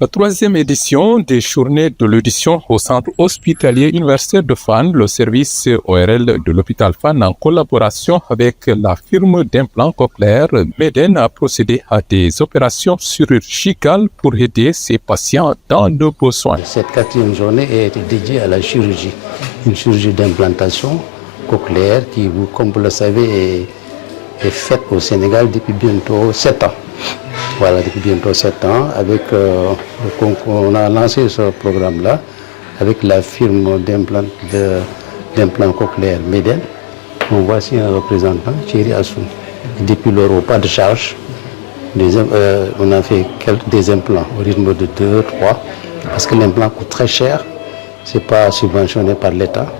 La troisième édition des journées de l'audition au centre hospitalier universitaire de Fann, le service ORL de l'hôpital Fann, en collaboration avec la firme d'implants cochléaires Meden, a procédé à des opérations chirurgicales pour aider ses patients dans le besoin. Cette quatrième journée a été dédiée à la chirurgie, une chirurgie d'implantation cochléaire qui, comme vous le savez, est faite au Sénégal depuis bientôt 7 ans. Voilà, depuis bientôt 7 ans, on a lancé ce programme-là avec la firme d'implants cochléaires Meden. Voici un représentant, Thierry Assoun. Depuis lors, au pas de charge, on a fait des implants au rythme de 2, 3, parce que l'implant coûte très cher, ce n'est pas subventionné par l'État.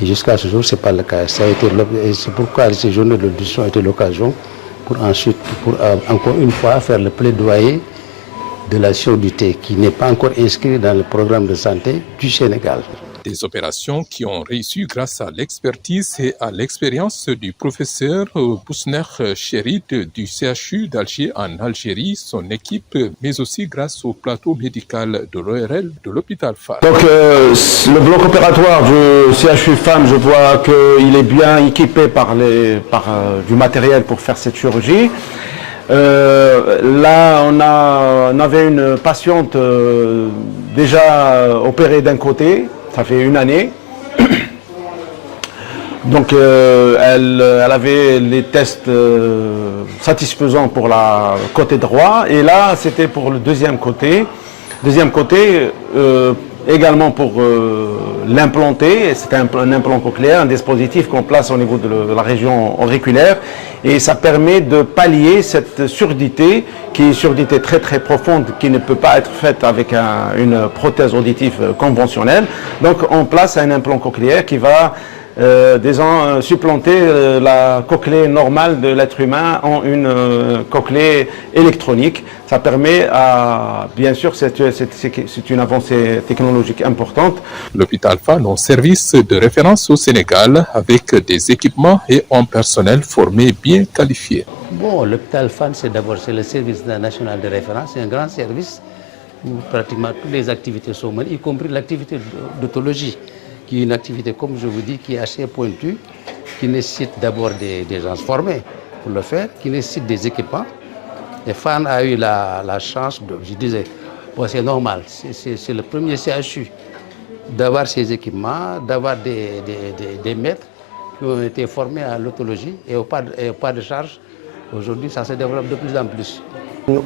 Et jusqu'à ce jour, ce n'est pas le cas. C'est pourquoi ces journées de l'audition ont été l'occasion pour encore une fois faire le plaidoyer de la surdité qui n'est pas encore inscrit dans le programme de santé du Sénégal. Des opérations qui ont réussi grâce à l'expertise et à l'expérience du professeur Bouchner Cherid du CHU d'Alger en Algérie, son équipe, mais aussi grâce au plateau médical de l'ORL de l'hôpital Fann. Donc le bloc opératoire du CHU Fann, je vois qu'il est bien équipé par du matériel pour faire cette chirurgie. Là, on avait une patiente déjà opérée d'un côté. Ça fait 1 année. Donc elle avait les tests satisfaisants pour la côté droit. Et là, c'était pour le deuxième côté. Deuxième côté, également pour l'implanter. C'est un implant cochléaire, un dispositif qu'on place au niveau de la région auriculaire. Et ça permet de pallier cette surdité, qui est une surdité très très profonde, qui ne peut pas être faite avec une prothèse auditive conventionnelle. Donc on place un implant cochléaire qui va supplanter la cochlée normale de l'être humain en une cochlée électronique. Ça permet bien sûr, c'est une avancée technologique importante. L'hôpital Fann est un service de référence au Sénégal avec des équipements et un personnel formé bien qualifié. Bon, l'hôpital Fann, c'est le service national de référence. C'est un grand service où pratiquement toutes les activités sont menées, y compris l'activité d'otologie, qui est une activité, comme je vous dis, qui est assez pointue, qui nécessite d'abord des gens formés pour le faire, qui nécessite des équipements. Et Fann a eu la chance, je disais, bon, c'est normal, c'est le premier CHU d'avoir ces équipements, d'avoir des maîtres qui ont été formés à l'otologie et au pas de charge. Aujourd'hui, ça se développe de plus en plus.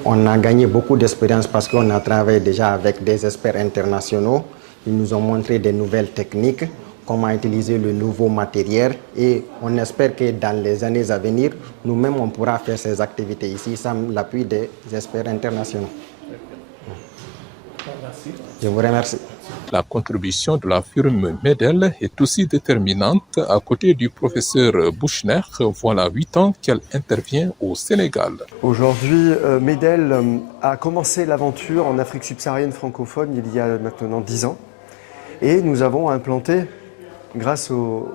On a gagné beaucoup d'expérience parce qu'on a travaillé déjà avec des experts internationaux. Ils nous ont montré des nouvelles techniques, comment utiliser le nouveau matériel et on espère que dans les années à venir, nous-mêmes on pourra faire ces activités ici sans l'appui des experts internationaux. Je vous remercie. La contribution de la firme Medel est aussi déterminante. À côté du professeur Bouchner, voilà 8 ans qu'elle intervient au Sénégal. Aujourd'hui, Medel a commencé l'aventure en Afrique subsaharienne francophone il y a maintenant 10 ans. Et nous avons implanté, grâce au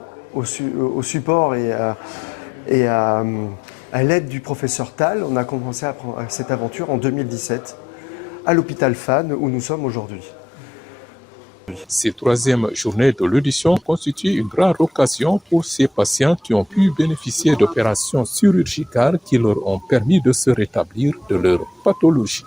support et à l'aide du professeur Tal, on a commencé cette aventure en 2017 à l'hôpital Fann où nous sommes aujourd'hui. Ces troisièmes journées de l'audition constituent une rare occasion pour ces patients qui ont pu bénéficier d'opérations chirurgicales qui leur ont permis de se rétablir de leur pathologie.